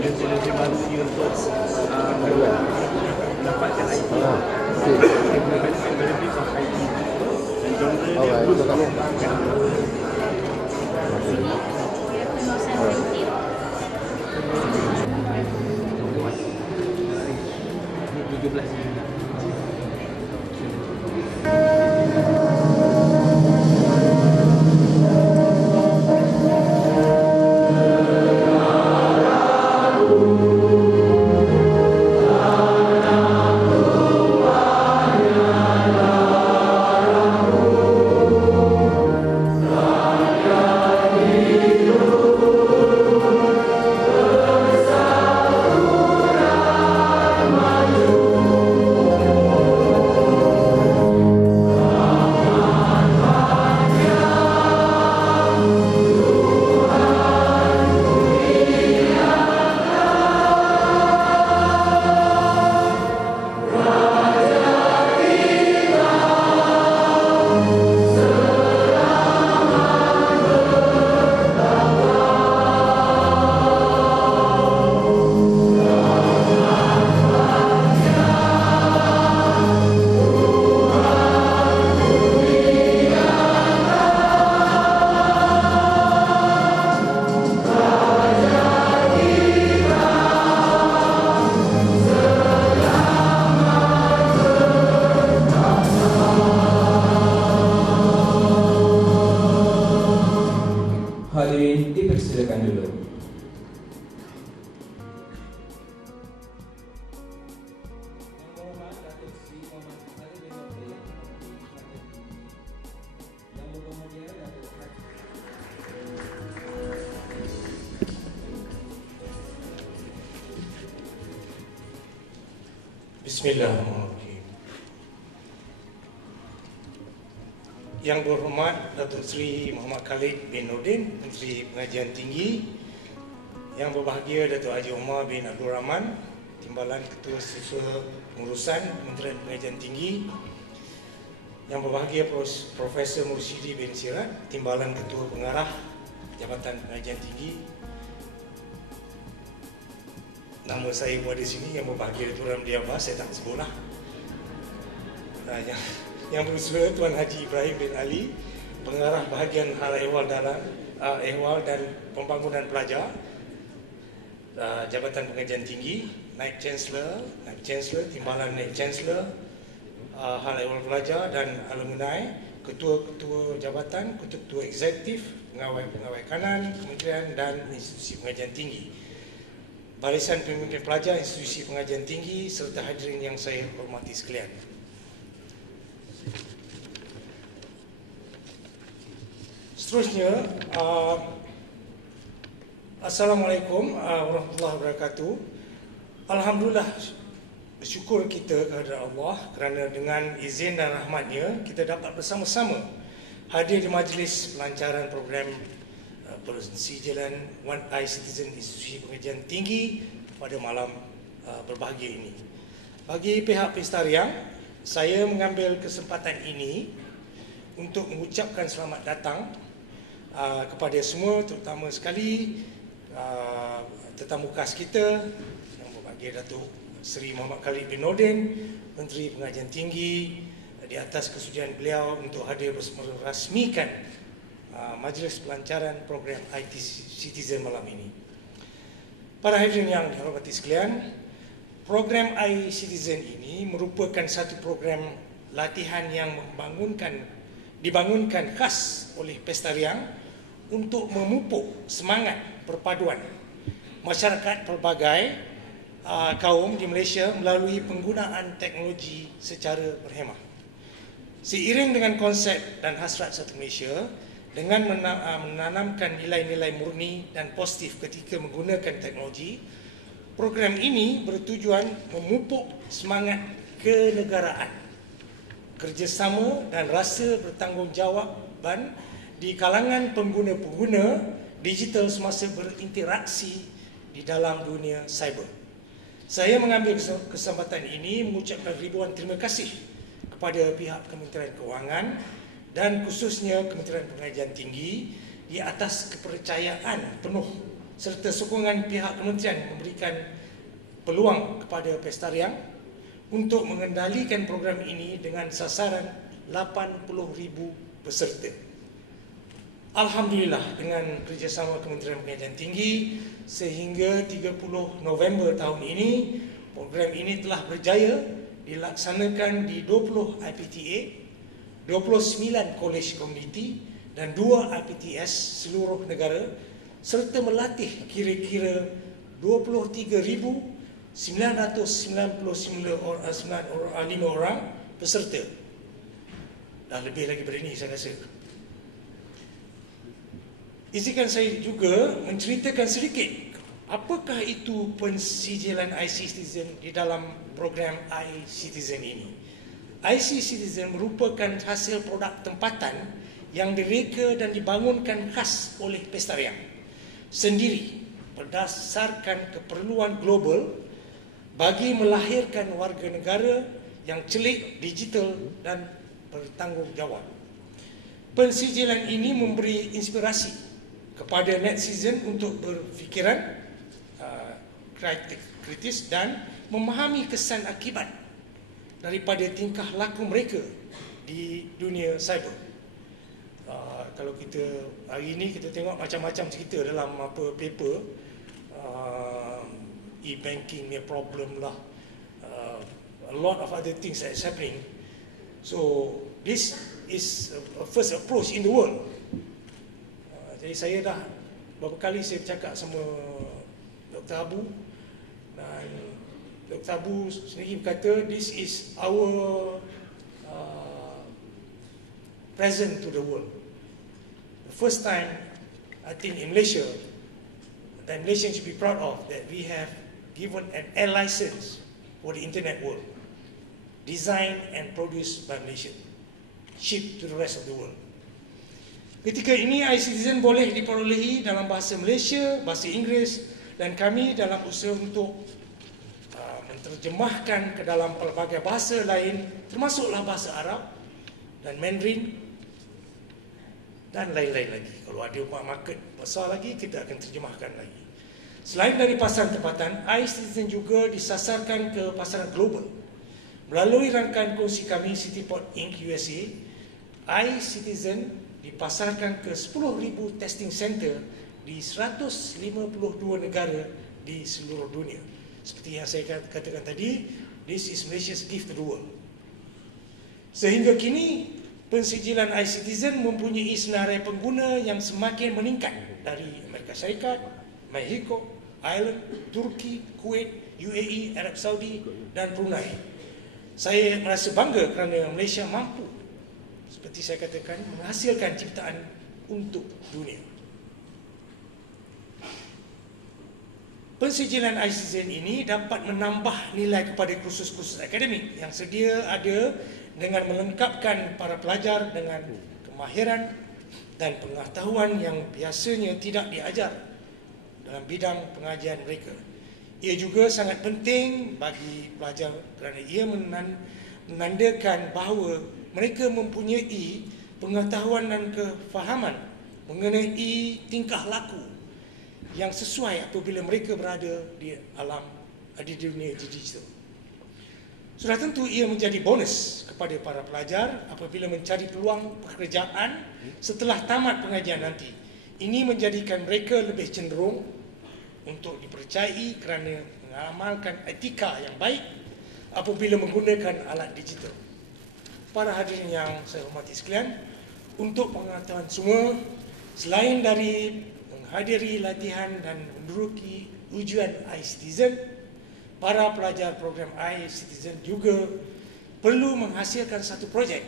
relevansi untuk mendapatkan IT. Capabilities of IT. Dan genre dia pun Hadirin dipersilakan dulu. Bismillahirrahmanirrahim. Yang berhormat Datuk Seri Muhammad Khalid bin Nordin, Menteri Pengajian Tinggi. Yang berbahagia Datuk Haji Omar bin Abdul Rahman, Timbalan Ketua Siswa Pengurusan Kementerian Pengajian Tinggi. Yang berbahagia Profesor Mursyidi bin Sirat, Timbalan Ketua Pengarah Jabatan Pengajian Tinggi. Nama saya buat di sini. Yang berbahagia Datuk Ramli Abbas, saya tak sebutlah. Yang bersua Tuan Haji Ibrahim bin Ali, Pengarah Bahagian Hal Ehwal dan Pembangunan Pelajar, Jabatan Pengajian Tinggi, Naib Chancellor, Timbalan Naib Chancellor, Hal Ehwal Pelajar dan Alumni, Ketua-Ketua Jabatan, Ketua-Ketua Eksekutif, Pengawai Kanan, Kementerian dan Institusi Pengajian Tinggi, Barisan Pemimpin Pelajar, Institusi Pengajian Tinggi, serta hadirin yang saya hormati sekalian. Seterusnya, Assalamualaikum warahmatullahi wabarakatuh. Alhamdulillah, bersyukur kita kepada Allah kerana dengan izin dan rahmatnya kita dapat bersama-sama hadir di majlis pelancaran program pensijilan One Eye Citizen Institusi Pengajian Tinggi pada malam berbahagia ini. Bagi pihak Pestariang, saya mengambil kesempatan ini untuk mengucapkan selamat datang kepada semua, terutama sekali tetamu khas kita yang berbahagia Datuk Seri Muhammad Khalid bin Nordin, Menteri Pengajian Tinggi, di atas kesudian beliau untuk hadir merasmikan majlis pelancaran program IT Citizen malam ini. Para hadirin yang dihormati sekalian, program IT Citizen ini merupakan satu program latihan yang dibangunkan khas oleh Pestariang untuk memupuk semangat perpaduan masyarakat pelbagai kaum di Malaysia melalui penggunaan teknologi secara berhemah. Seiring dengan konsep dan hasrat satu Malaysia, dengan menanamkan nilai-nilai murni dan positif ketika menggunakan teknologi, program ini bertujuan memupuk semangat kenegaraan, kerjasama dan rasa bertanggungjawab di kalangan pengguna-pengguna digital semasa berinteraksi di dalam dunia cyber. Saya mengambil kesempatan ini mengucapkan ribuan terima kasih kepada pihak Kementerian Kewangan dan khususnya Kementerian Pengajian Tinggi di atas kepercayaan penuh serta sokongan pihak kementerian memberikan peluang kepada Pestariang untuk mengendalikan program ini dengan sasaran 80,000 peserta. Alhamdulillah, dengan kerjasama Kementerian Pendidikan Tinggi, sehingga 30 November tahun ini, program ini telah berjaya dilaksanakan di 20 IPTA, 29 kolej komuniti dan 2 IPTS seluruh negara, serta melatih kira-kira 23,995 orang peserta. Dah lebih lagi dari ini saya rasa. Izinkan saya juga menceritakan sedikit apakah itu pensijilan iCitizen di dalam program iCitizen ini. iCitizen merupakan hasil produk tempatan yang direka dan dibangunkan khas oleh Pestariang sendiri berdasarkan keperluan global bagi melahirkan warga negara yang celik, digital dan bertanggungjawab. Pensijilan ini memberi inspirasi kepada netizen untuk berfikiran kritis dan memahami kesan akibat daripada tingkah laku mereka di dunia cyber. Kalau kita hari ini kita tengok macam-macam cerita dalam paper, e-banking ni problem lah, a lot of other things that is happening. So this is a first approach in the world. Jadi saya dah beberapa kali saya bercakap sama Dr. Abu, dan Dr. Abu sendiri berkata this is our present to the world. The first time I think in Malaysia, that Malaysians should be proud of, that we have given an air license for the internet world, designed and produced by Malaysia, shipped to the rest of the world. Ketika ini iCitizen boleh diperolehi dalam bahasa Malaysia, bahasa Inggeris, dan kami dalam usaha untuk menterjemahkan ke dalam pelbagai bahasa lain, termasuklah bahasa Arab dan Mandarin dan lain-lain lagi. Kalau ada market besar lagi, kita akan terjemahkan lagi. Selain dari pasaran tempatan, iCitizen juga disasarkan ke pasaran global. Melalui rangkaian kongsi kami CityPort Inc. USA, iCitizen dipasarkan ke 10,000 testing center di 152 negara di seluruh dunia. Seperti yang saya katakan tadi, this is Malaysia's gift to the world. Sehingga kini, pensijilan iCitizen mempunyai senarai pengguna yang semakin meningkat dari Amerika Syarikat, Mexico, Ireland, Turki, Kuwait, UAE, Arab Saudi dan Brunei. Saya merasa bangga kerana Malaysia mampu, seperti saya katakan, menghasilkan ciptaan untuk dunia. Pensijilan iCitizen ini dapat menambah nilai kepada kursus-kursus akademik yang sedia ada dengan melengkapkan para pelajar dengan kemahiran dan pengetahuan yang biasanya tidak diajar dalam bidang pengajian mereka. Ia juga sangat penting bagi pelajar kerana ia menandakan bahawa mereka mempunyai pengetahuan dan kefahaman mengenai tingkah laku yang sesuai apabila mereka berada di dunia digital. Sudah tentu ia menjadi bonus kepada para pelajar apabila mencari peluang pekerjaan setelah tamat pengajian nanti. Ini menjadikan mereka lebih cenderung untuk dipercayai kerana mengamalkan etika yang baik apabila menggunakan alat digital. Para hadirin yang saya hormati sekalian, untuk pengetahuan semua, selain dari menghadiri latihan dan menduduki ujian iCitizen, para pelajar program iCitizen juga perlu menghasilkan satu projek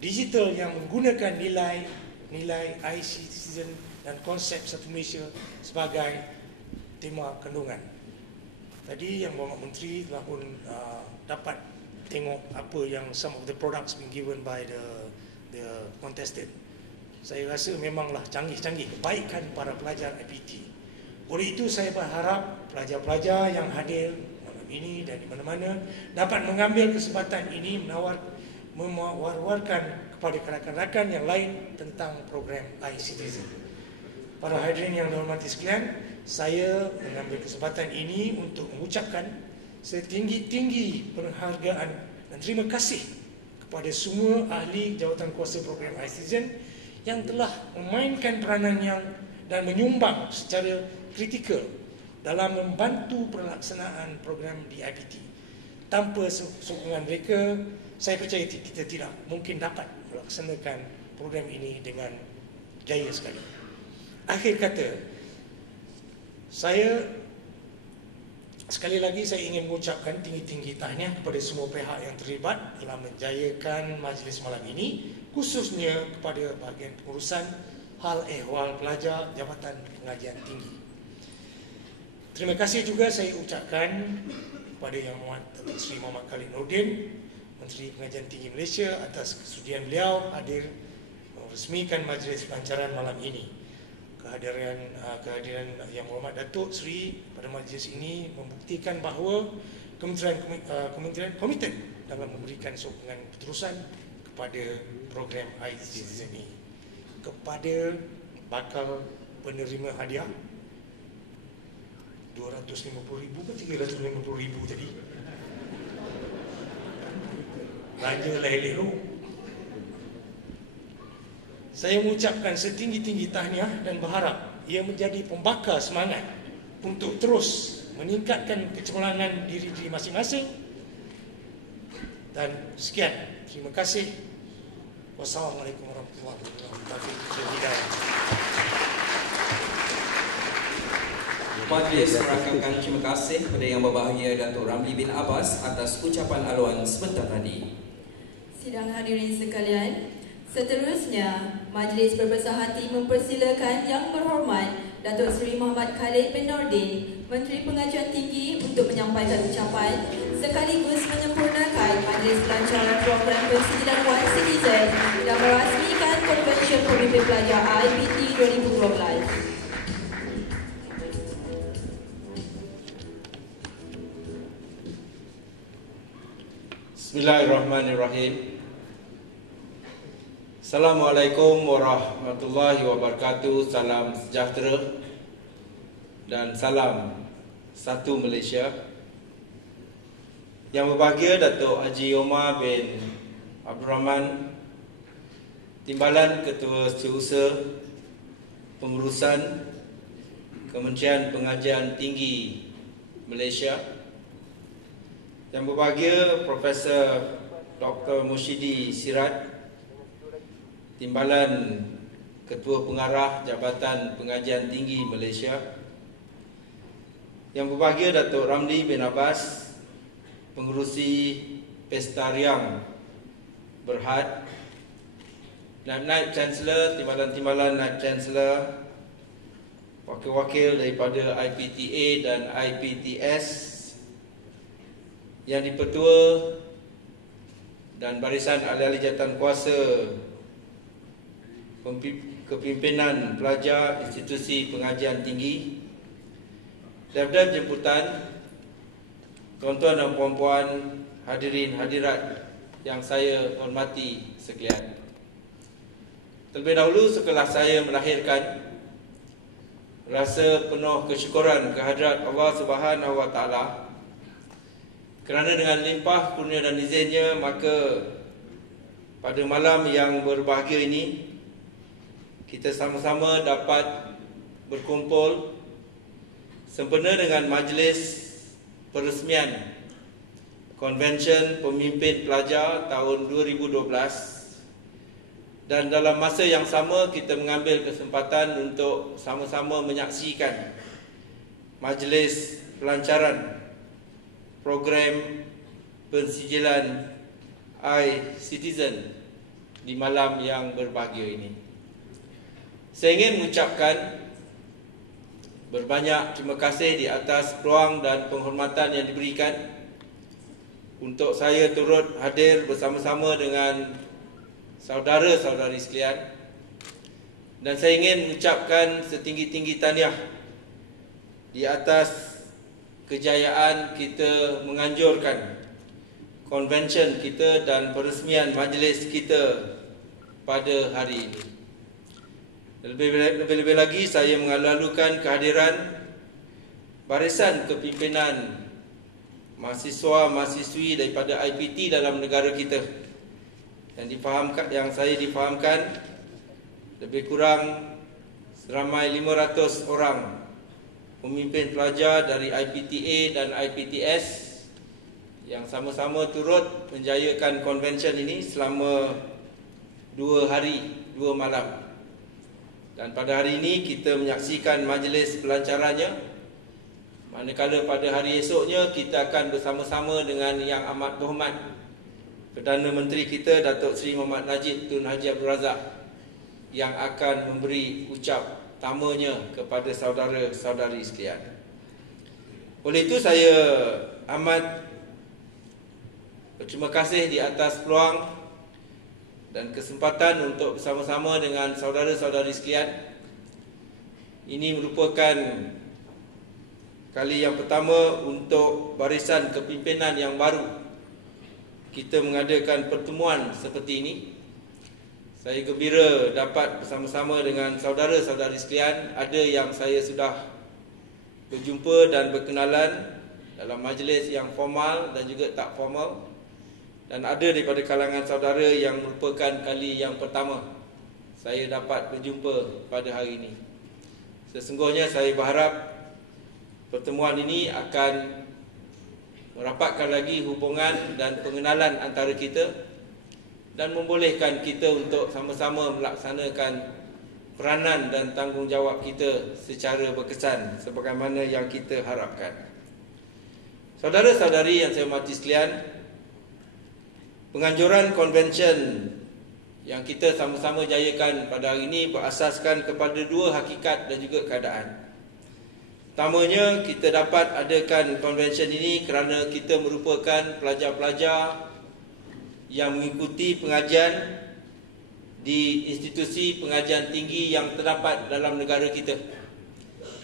digital yang menggunakan nilai iCitizen dan konsep Satu Malaysia sebagai tema kandungan. Tadi yang Bapak Menteri telah pun dapat tengok apa yang some of the products being given by the contestant. Saya rasa memanglah canggih-canggih kebaikan para pelajar IPT. Oleh itu saya berharap pelajar-pelajar yang hadir malam ini dan di mana-mana dapat mengambil kesempatan ini mewar-warkan kepada rakan-rakan yang lain tentang program iCitizen. Para hadirin yang dihormati sekalian, saya mengambil kesempatan ini untuk mengucapkan setinggi-tinggi penghargaan dan terima kasih kepada semua ahli jawatan kuasa program iCitizen yang telah memainkan peranan yang dan menyumbang secara kritikal dalam membantu pelaksanaan program di IPT. Tanpa sokongan mereka, saya percaya kita tidak mungkin dapat melaksanakan program ini dengan jaya sekali. Akhir kata, saya sekali lagi saya ingin mengucapkan tinggi-tinggi tahniah kepada semua pihak yang terlibat dalam menjayakan majlis malam ini, khususnya kepada bahagian pengurusan hal ehwal pelajar Jabatan Pengajian Tinggi. Terima kasih juga saya ucapkan kepada Yang Amat Datuk Seri Muhammad Khalid Nordin, Menteri Pengajian Tinggi Malaysia, atas kesudian beliau hadir meresmikan majlis pelancaran malam ini. Kehadiran Yang Berhormat Datuk Seri pada majlis ini membuktikan bahawa kementerian komited dalam memberikan sokongan berterusan kepada program iCitizen ini. Kepada bakal penerima hadiah 250,000 ke 350,000 tadi, belanja elok-elok. Saya mengucapkan setinggi-tinggi tahniah dan berharap ia menjadi pembakar semangat untuk terus meningkatkan kecemerlangan diri masing-masing. Dan sekian, terima kasih. Wassalamualaikum warahmatullahi wabarakatuh. Majlis merakamkan terima kasih kepada Yang Berbahagia Datuk Ramli bin Abbas atas ucapan aluan sebentar tadi. Sidang hadirin sekalian, seterusnya majlis berbesar hati mempersilakan Yang Berhormat Datuk Seri Muhammad Khalid bin Nordin, Menteri Pengajian Tinggi, untuk menyampaikan ucapan sekaligus menyempurnakan majlis pelancaran program Persediaan iCitizen dan merasmikan Konvensyen Pemimpin Pelajar IPT 2012. Bismillahirrahmanirrahim. Assalamualaikum warahmatullahi wabarakatuh. Salam sejahtera dan salam satu Malaysia. Yang berbahagia Datuk Haji Omar bin Abdul Rahman, Timbalan Ketua Setiausaha Pengurusan Kementerian Pengajian Tinggi Malaysia. Yang berbahagia Profesor Dr. Mushidi Sirat, Timbalan Ketua Pengarah Jabatan Pengajian Tinggi Malaysia. Yang berbahagia Datuk Ramli bin Abbas, Pengerusi Pesta Riang Berhad, Naib Chancellor, Timbalan-timbalan Naib Chancellor, wakil-wakil daripada IPTA dan IPTS, yang dipertua dan barisan ahli-ahli jawatan kuasa kepimpinan pelajar institusi pengajian tinggi, dan jemputan, tuan-tuan dan puan-puan, hadirin hadirat yang saya hormati sekalian. Terlebih dahulu, setelah saya melahirkan rasa penuh kesyukuran kehadrat Allah Subhanahu Wa Taala, kerana dengan limpah kurnia dan izinnya, maka pada malam yang berbahagia ini kita sama-sama dapat berkumpul sempena dengan majlis peresmian Konvensyen Pemimpin Pelajar tahun 2012, dan dalam masa yang sama kita mengambil kesempatan untuk sama-sama menyaksikan majlis pelancaran program pensijilan iCitizen di malam yang berbahagia ini. Saya ingin mengucapkan berbanyak terima kasih di atas peluang dan penghormatan yang diberikan untuk saya turut hadir bersama-sama dengan saudara-saudari sekalian, dan saya ingin mengucapkan setinggi-tinggi tahniah di atas kejayaan kita menganjurkan konvensyen kita dan peresmian majlis kita pada hari ini. Lebih-lebih lagi saya mengalu-alukan kehadiran barisan kepimpinan mahasiswa-mahasiswi daripada IPT dalam negara kita yang saya difahamkan lebih kurang seramai 500 orang pemimpin pelajar dari IPTA dan IPTS yang sama-sama turut menjayakan konvensyen ini selama 2 hari 2 malam. Dan pada hari ini kita menyaksikan majlis pelancarannya, manakala pada hari esoknya kita akan bersama-sama dengan Yang Amat Berhormat Perdana Menteri kita Datuk Seri Muhammad Najib Tun Haji Abdul Razak yang akan memberi ucap tamanya kepada saudara-saudari sekalian. Oleh itu saya amat berterima kasih di atas peluang dan kesempatan untuk bersama-sama dengan saudara-saudari sekalian. Ini merupakan kali yang pertama untuk barisan kepimpinan yang baru kita mengadakan pertemuan seperti ini. Saya gembira dapat bersama-sama dengan saudara-saudari sekalian. Ada yang saya sudah berjumpa dan berkenalan dalam majlis yang formal dan juga tak formal, dan ada daripada kalangan saudara yang merupakan kali yang pertama saya dapat berjumpa pada hari ini. Sesungguhnya saya berharap pertemuan ini akan merapatkan lagi hubungan dan pengenalan antara kita dan membolehkan kita untuk sama-sama melaksanakan peranan dan tanggungjawab kita secara berkesan sebagaimana yang kita harapkan. Saudara-saudari yang saya hormati sekalian, penganjuran konvensyen yang kita sama-sama jayakan pada hari ini berasaskan kepada 2 hakikat dan juga keadaan. Pertamanya, kita dapat adakan konvensyen ini kerana kita merupakan pelajar-pelajar yang mengikuti pengajian di institusi pengajian tinggi yang terdapat dalam negara kita.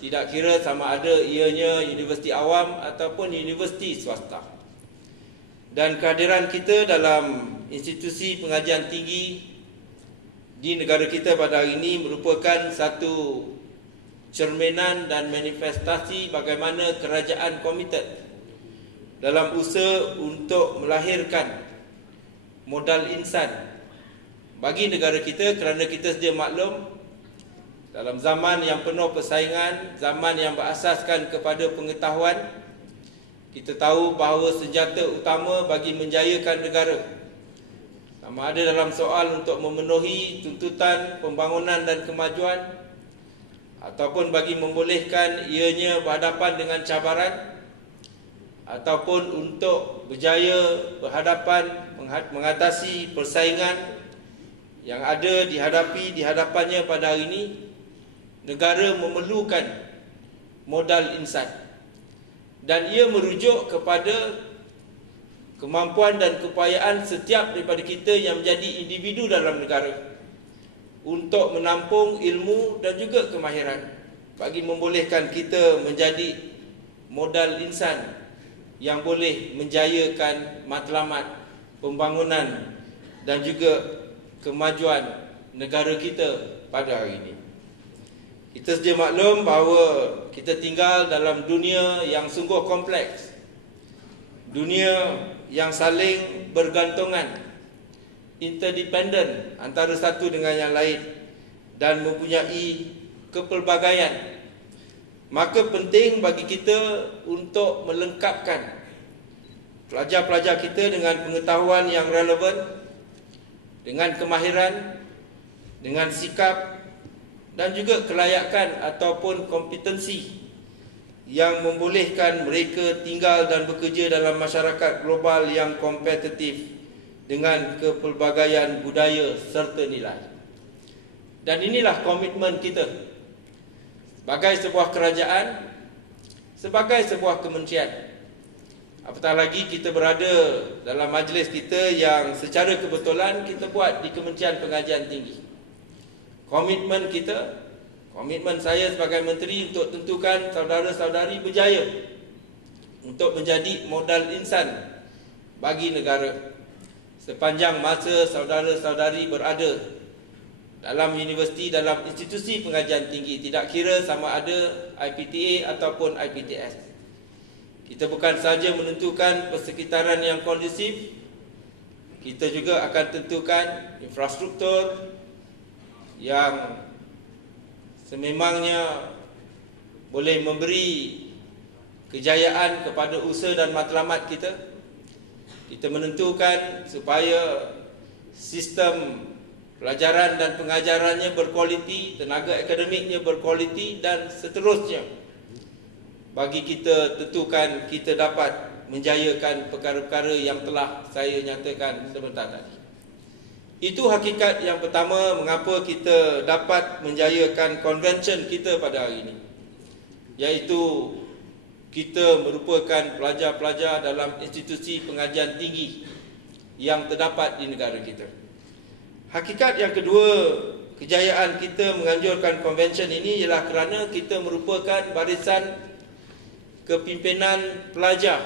Tidak kira sama ada ianya universiti awam ataupun universiti swasta. Dan kehadiran kita dalam institusi pengajian tinggi di negara kita pada hari ini merupakan satu cerminan dan manifestasi bagaimana kerajaan komited dalam usaha untuk melahirkan modal insan bagi negara kita, kerana kita sedia maklum dalam zaman yang penuh persaingan, zaman yang berasaskan kepada pengetahuan, kita tahu bahawa senjata utama bagi menjayakan negara, sama ada dalam soal untuk memenuhi tuntutan pembangunan dan kemajuan ataupun bagi membolehkan ianya berhadapan dengan cabaran, ataupun untuk berjaya berhadapan mengatasi persaingan yang ada di hadapannya pada hari ini, negara memerlukan modal insan. Dan ia merujuk kepada kemampuan dan keupayaan setiap daripada kita yang menjadi individu dalam negara untuk menampung ilmu dan juga kemahiran bagi membolehkan kita menjadi modal insan yang boleh menjayakan matlamat pembangunan dan juga kemajuan negara kita pada hari ini. Kita sedia maklum bahawa kita tinggal dalam dunia yang sungguh kompleks, dunia yang saling bergantungan, interdependent antara satu dengan yang lain dan mempunyai kepelbagaian. Maka penting bagi kita untuk melengkapkan pelajar-pelajar kita dengan pengetahuan yang relevan, dengan kemahiran, dengan sikap dan juga kelayakan ataupun kompetensi yang membolehkan mereka tinggal dan bekerja dalam masyarakat global yang kompetitif dengan kepelbagaian budaya serta nilai. Dan inilah komitmen kita sebagai sebuah kerajaan, sebagai sebuah kementerian. Apatah lagi kita berada dalam majlis kita yang secara kebetulan kita buat di Kementerian Pengajian Tinggi. Komitmen kita, komitmen saya sebagai menteri untuk tentukan saudara-saudari berjaya untuk menjadi modal insan bagi negara sepanjang masa saudara-saudari berada dalam universiti, dalam institusi pengajian tinggi, tidak kira sama ada IPTA ataupun IPTS. Kita bukan sahaja menentukan persekitaran yang kondusif, kita juga akan tentukan infrastruktur yang sememangnya boleh memberi kejayaan kepada usaha dan matlamat kita. Kita menentukan supaya sistem pelajaran dan pengajarannya berkualiti, tenaga akademiknya berkualiti dan seterusnya. Bagi kita tentukan kita dapat menjayakan perkara-perkara yang telah saya nyatakan sebentar tadi. Itu hakikat yang pertama mengapa kita dapat menjayakan konvensyen kita pada hari ini, iaitu kita merupakan pelajar-pelajar dalam institusi pengajian tinggi yang terdapat di negara kita. Hakikat yang kedua, kejayaan kita menganjurkan konvensyen ini ialah kerana kita merupakan barisan kepimpinan pelajar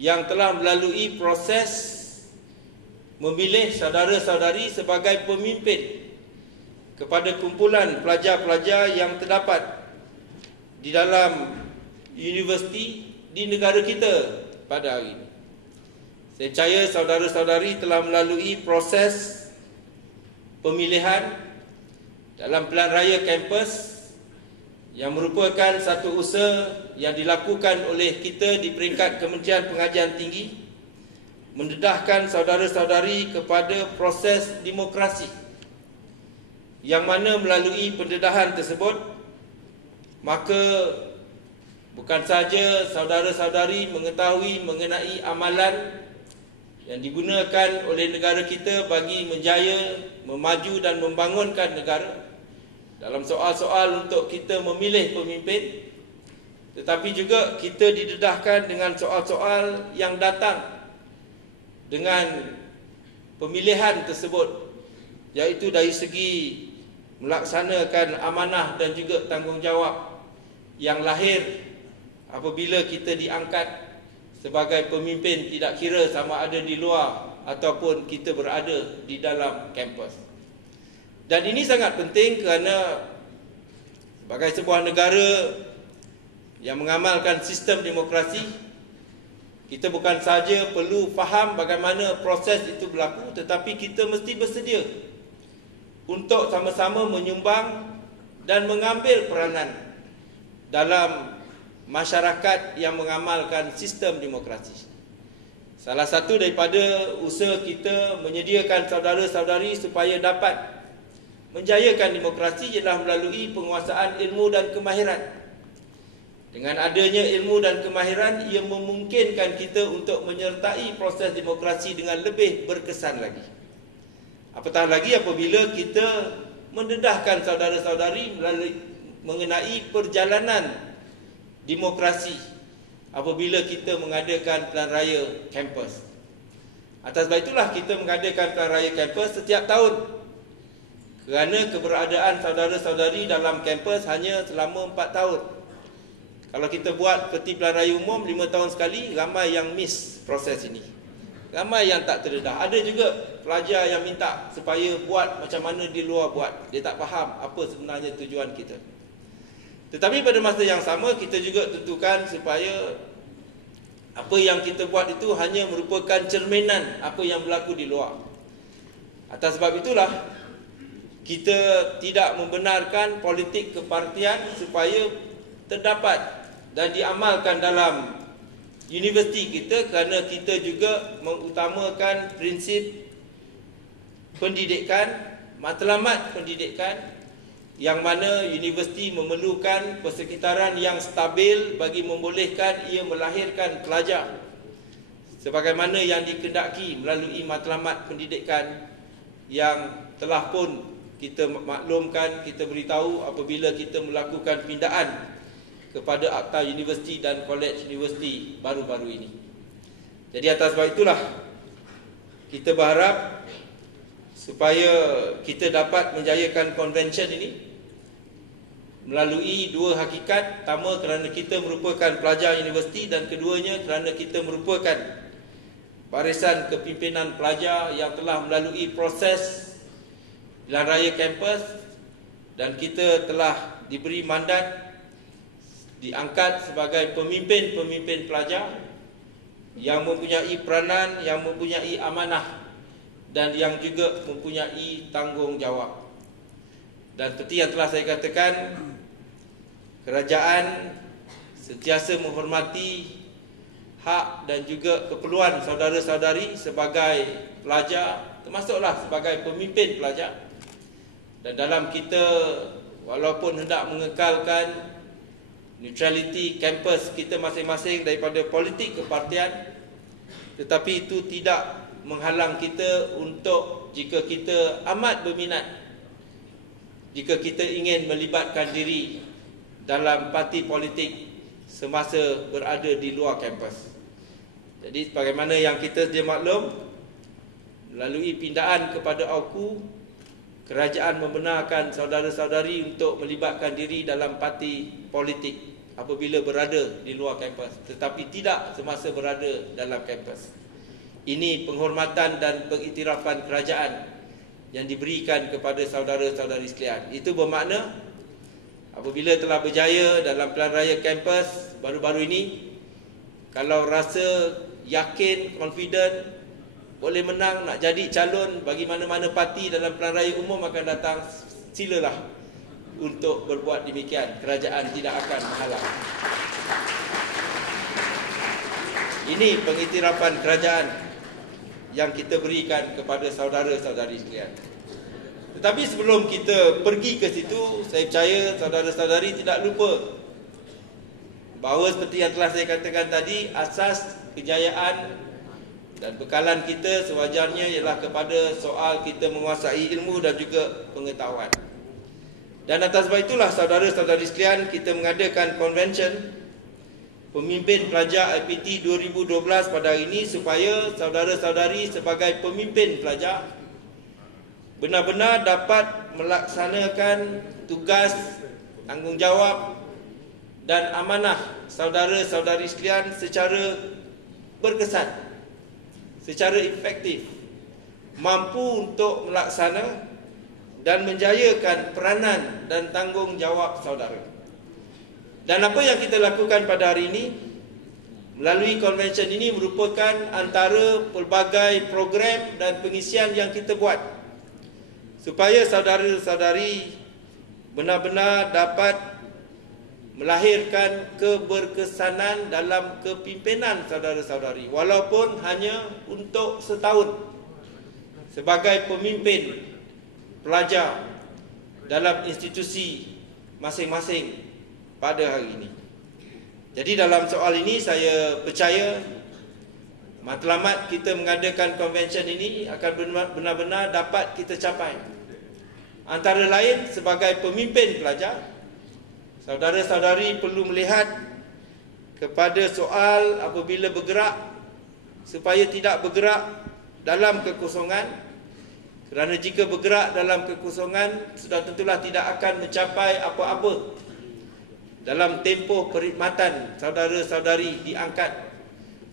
yang telah melalui proses memilih saudara-saudari sebagai pemimpin kepada kumpulan pelajar-pelajar yang terdapat di dalam universiti di negara kita pada hari ini. Saya percaya saudara-saudari telah melalui proses pemilihan dalam pilihan raya kampus yang merupakan satu usaha yang dilakukan oleh kita di peringkat Kementerian Pengajian Tinggi, mendedahkan saudara-saudari kepada proses demokrasi, yang mana melalui pendedahan tersebut maka bukan sahaja saudara-saudari mengetahui mengenai amalan yang digunakan oleh negara kita bagi menjaya, memaju dan membangunkan negara dalam soal-soal untuk kita memilih pemimpin, tetapi juga kita didedahkan dengan soal-soal yang datang dengan pemilihan tersebut, iaitu dari segi melaksanakan amanah dan juga tanggungjawab yang lahir apabila kita diangkat sebagai pemimpin, tidak kira sama ada di luar ataupun kita berada di dalam kampus. Dan ini sangat penting kerana sebagai sebuah negara yang mengamalkan sistem demokrasi, kita bukan sahaja perlu faham bagaimana proses itu berlaku, tetapi kita mesti bersedia untuk sama-sama menyumbang dan mengambil peranan dalam masyarakat yang mengamalkan sistem demokrasi. Salah satu daripada usaha kita menyediakan saudara-saudari supaya dapat menjayakan demokrasi ialah melalui penguasaan ilmu dan kemahiran. Dengan adanya ilmu dan kemahiran, ia memungkinkan kita untuk menyertai proses demokrasi dengan lebih berkesan lagi. Apatah lagi apabila kita mendedahkan saudara-saudari melalui mengenai perjalanan demokrasi apabila kita mengadakan pilihan raya kampus. Atas sebab itulah kita mengadakan pilihan raya kampus setiap tahun, kerana keberadaan saudara-saudari dalam kampus hanya selama 4 tahun. Kalau kita buat seperti pilihan raya umum 5 tahun sekali, ramai yang miss proses ini, ramai yang tak terdedah. Ada juga pelajar yang minta supaya buat macam mana di luar buat, dia tak faham apa sebenarnya tujuan kita. Tetapi pada masa yang sama, kita juga tentukan supaya apa yang kita buat itu hanya merupakan cerminan apa yang berlaku di luar. Atas sebab itulah kita tidak membenarkan politik kepartian supaya terdapat dan diamalkan dalam universiti kita, kerana kita juga mengutamakan prinsip pendidikan, matlamat pendidikan, yang mana universiti memerlukan persekitaran yang stabil bagi membolehkan ia melahirkan pelajar sebagaimana yang dikehendaki melalui matlamat pendidikan yang telah pun kita maklumkan, kita beritahu apabila kita melakukan pindaan kepada Akta Universiti dan Kolej Universiti baru-baru ini. Jadi atas sebab itulah kita berharap supaya kita dapat menjayakan konvensyen ini melalui dua hakikat. Pertama, kerana kita merupakan pelajar universiti, dan keduanya kerana kita merupakan barisan kepimpinan pelajar yang telah melalui proses pilihan raya kampus, dan kita telah diberi mandat diangkat sebagai pemimpin-pemimpin pelajar yang mempunyai peranan, yang mempunyai amanah dan yang juga mempunyai tanggungjawab. Dan seperti yang telah saya katakan, kerajaan sentiasa menghormati hak dan juga keperluan saudara-saudari sebagai pelajar, termasuklah sebagai pemimpin pelajar. Dan dalam kita, walaupun hendak mengekalkan neutrality kampus kita masing-masing daripada politik kepartian, tetapi itu tidak menghalang kita untuk, jika kita amat berminat, jika kita ingin melibatkan diri dalam parti politik semasa berada di luar kampus. Jadi sebagaimana yang kita sedia maklum, melalui pindaan kepada AUKU, kerajaan membenarkan saudara-saudari untuk melibatkan diri dalam parti politik apabila berada di luar kampus, tetapi tidak semasa berada dalam kampus. Ini penghormatan dan pengiktirafan kerajaan yang diberikan kepada saudara-saudari sekalian. Itu bermakna apabila telah berjaya dalam pilihan raya kampus baru-baru ini, kalau rasa yakin, confident, boleh menang, nak jadi calon bagi mana-mana parti dalam pilihan raya umum akan datang, silalah untuk berbuat demikian. Kerajaan tidak akan menghalang. Ini pengiktirafan kerajaan yang kita berikan kepada saudara-saudari sekalian. Tetapi sebelum kita pergi ke situ, saya percaya saudara-saudari tidak lupa bahawa seperti yang telah saya katakan tadi, asas kejayaan dan bekalan kita sewajarnya ialah kepada soal kita menguasai ilmu dan juga pengetahuan. Dan atas sebab itulah saudara-saudari sekalian, kita mengadakan konvensyen Pemimpin Pelajar IPT 2012 pada hari ini, supaya saudara-saudari sebagai pemimpin pelajar benar-benar dapat melaksanakan tugas, tanggungjawab dan amanah saudara-saudari sekalian secara berkesan, secara efektif, mampu untuk melaksana dan menjayakan peranan dan tanggungjawab saudara. Dan apa yang kita lakukan pada hari ini melalui konvensyen ini merupakan antara pelbagai program dan pengisian yang kita buat supaya saudara-saudari benar-benar dapat melahirkan keberkesanan dalam kepimpinan saudara-saudari, walaupun hanya untuk setahun sebagai pemimpin pelajar dalam institusi masing-masing pada hari ini. Jadi dalam soal ini saya percaya matlamat kita mengadakan konvensyen ini akan benar-benar dapat kita capai. Antara lain, sebagai pemimpin pelajar, saudara-saudari perlu melihat kepada soal apabila bergerak supaya tidak bergerak dalam kekosongan, kerana jika bergerak dalam kekosongan sudah tentulah tidak akan mencapai apa-apa dalam tempoh perkhidmatan saudara-saudari diangkat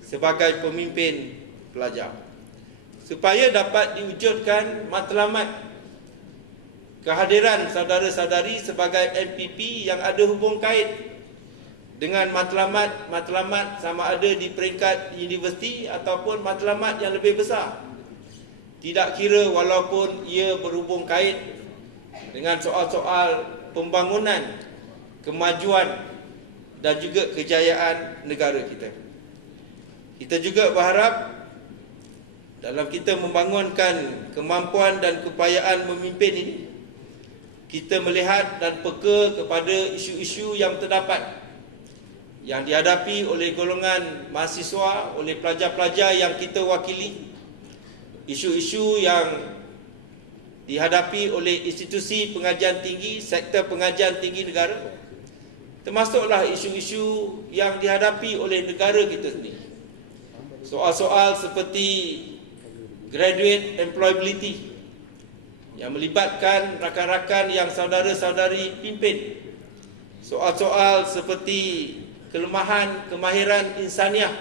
sebagai pemimpin pelajar. Supaya dapat diwujudkan matlamat kehadiran saudara-saudari sebagai MPP yang ada hubung kait dengan matlamat sama ada di peringkat universiti ataupun matlamat yang lebih besar. Tidak kira walaupun ia berhubung kait dengan soal-soal pembangunan, kemajuan dan juga kejayaan negara kita. Kita juga berharap dalam kita membangunkan kemampuan dan keupayaan memimpin ini, kita melihat dan peka kepada isu-isu yang terdapat yang dihadapi oleh golongan mahasiswa, oleh pelajar-pelajar yang kita wakili, isu-isu yang dihadapi oleh institusi pengajian tinggi, sektor pengajian tinggi negara, termasuklah isu-isu yang dihadapi oleh negara kita sendiri. Soal-soal seperti graduate employability yang melibatkan rakan-rakan yang saudara-saudari pimpin. Soal-soal seperti kelemahan kemahiran insaniah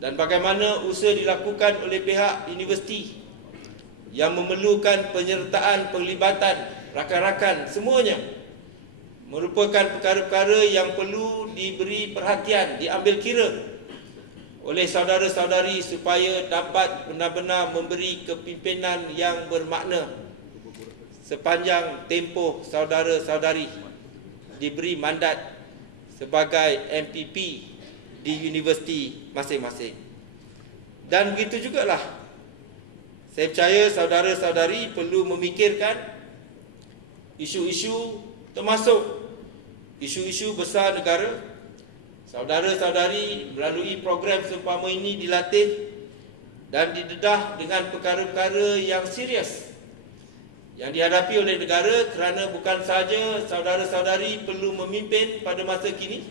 dan bagaimana usaha dilakukan oleh pihak universiti yang memerlukan penyertaan pelibatan rakan-rakan semuanya merupakan perkara-perkara yang perlu diberi perhatian, diambil kira oleh saudara-saudari supaya dapat benar-benar memberi kepimpinan yang bermakna sepanjang tempoh saudara-saudari diberi mandat sebagai MPP di universiti masing-masing. Dan begitu jugalah, saya percaya saudara-saudari perlu memikirkan isu-isu termasuk isu-isu besar negara. Saudara-saudari melalui program seumpama ini dilatih dan didedah dengan perkara-perkara yang serius yang dihadapi oleh negara, kerana bukan sahaja saudara-saudari perlu memimpin pada masa kini,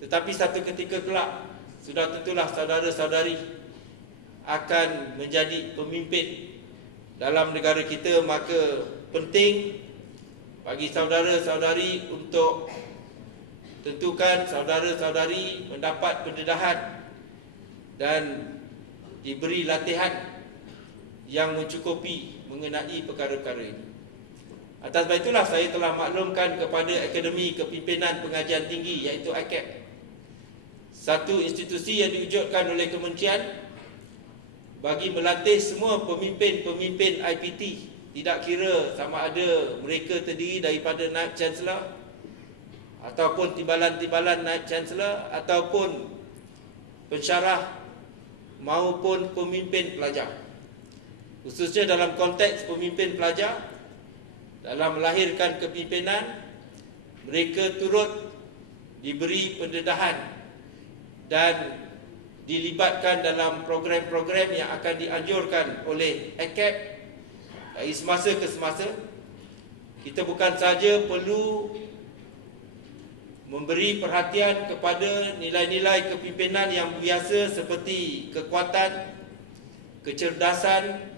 tetapi satu ketika kelak sudah tentulah saudara-saudari akan menjadi pemimpin dalam negara kita. Maka penting bagi saudara-saudari untuk tentukan saudara-saudari mendapat pendedahan dan diberi latihan yang mencukupi mengenai perkara-perkara ini. Atas sebab itulah saya telah maklumkan kepada Akademi Kepimpinan Pengajian Tinggi, iaitu AKAP, satu institusi yang diwujudkan oleh kementerian bagi melatih semua pemimpin-pemimpin IPT, tidak kira sama ada mereka terdiri daripada Naib Chancellor ataupun timbalan-timbalan Naib Chancellor ataupun pensyarah maupun pemimpin pelajar. Khususnya dalam konteks pemimpin pelajar, dalam melahirkan kepimpinan, mereka turut diberi pendedahan dan dilibatkan dalam program-program yang akan dianjurkan oleh AKAP dari semasa ke semasa. Kita bukan saja perlu memberi perhatian kepada nilai-nilai kepimpinan yang biasa seperti kekuatan, kecerdasan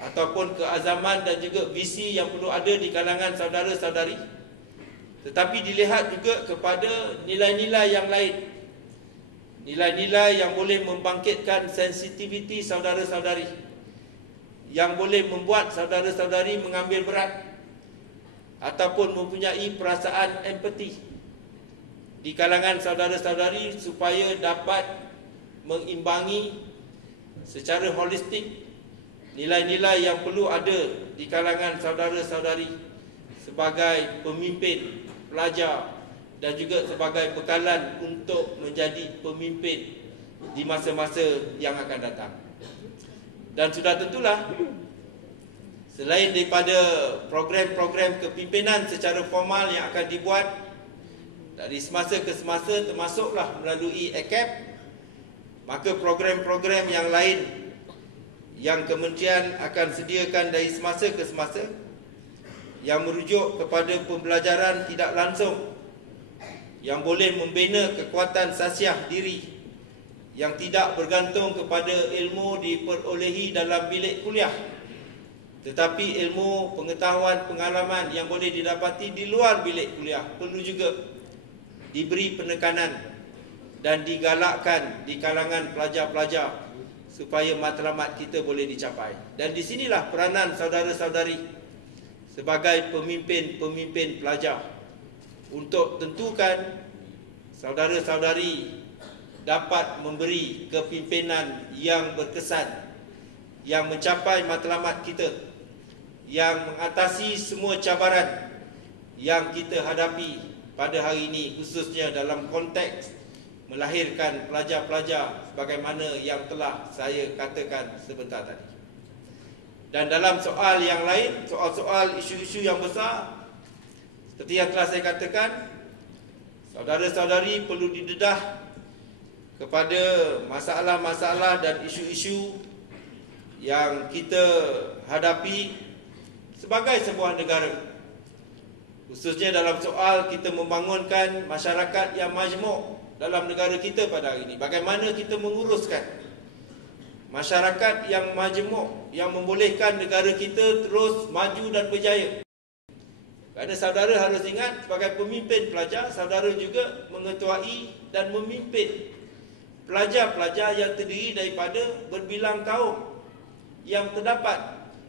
ataupun keazaman dan juga visi yang perlu ada di kalangan saudara-saudari, tetapi dilihat juga kepada nilai-nilai yang lain, nilai-nilai yang boleh membangkitkan sensitiviti saudara-saudari, yang boleh membuat saudara-saudari mengambil berat ataupun mempunyai perasaan empati di kalangan saudara-saudari supaya dapat mengimbangi secara holistik nilai-nilai yang perlu ada di kalangan saudara-saudari sebagai pemimpin pelajar dan juga sebagai bekalan untuk menjadi pemimpin di masa-masa yang akan datang. Dan sudah tentulah, selain daripada program-program kepimpinan secara formal yang akan dibuat dari semasa ke semasa, termasuklah melalui AKAP, maka program-program yang lain yang kementerian akan sediakan dari semasa ke semasa yang merujuk kepada pembelajaran tidak langsung yang boleh membina kekuatan sasiah diri yang tidak bergantung kepada ilmu diperolehi dalam bilik kuliah, tetapi ilmu, pengetahuan, pengalaman yang boleh didapati di luar bilik kuliah perlu juga diberi penekanan dan digalakkan di kalangan pelajar-pelajar supaya matlamat kita boleh dicapai. Dan di sinilah peranan saudara-saudari sebagai pemimpin-pemimpin pelajar untuk tentukan saudara-saudari dapat memberi kepimpinan yang berkesan, yang mencapai matlamat kita, yang mengatasi semua cabaran yang kita hadapi pada hari ini, khususnya dalam konteks melahirkan pelajar-pelajar sebagaimana yang telah saya katakan sebentar tadi. Dan dalam soal yang lain, soal-soal isu-isu yang besar, seperti yang telah saya katakan, saudara-saudari perlu didedah kepada masalah-masalah dan isu-isu yang kita hadapi sebagai sebuah negara. Khususnya dalam soal kita membangunkan masyarakat yang majmuk dalam negara kita pada hari ini. Bagaimana kita menguruskan masyarakat yang majmuk, yang membolehkan negara kita terus maju dan berjaya. Kerana saudara harus ingat, sebagai pemimpin pelajar, saudara juga mengetuai dan memimpin pelajar-pelajar yang terdiri daripada berbilang kaum yang terdapat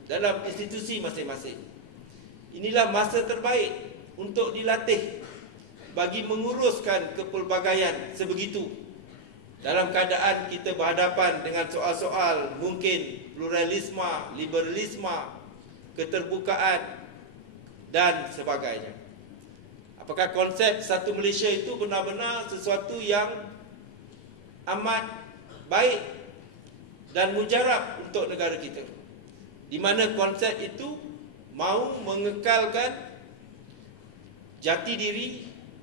dalam institusi masing-masing. Inilah masa terbaik untuk dilatih bagi menguruskan kepelbagaian sebegitu dalam keadaan kita berhadapan dengan soal-soal mungkin pluralisme, liberalisme, keterbukaan dan sebagainya. Apakah konsep satu Malaysia itu benar-benar sesuatu yang amat baik dan mujarab untuk negara kita, di mana konsep itu mahu mengekalkan jati diri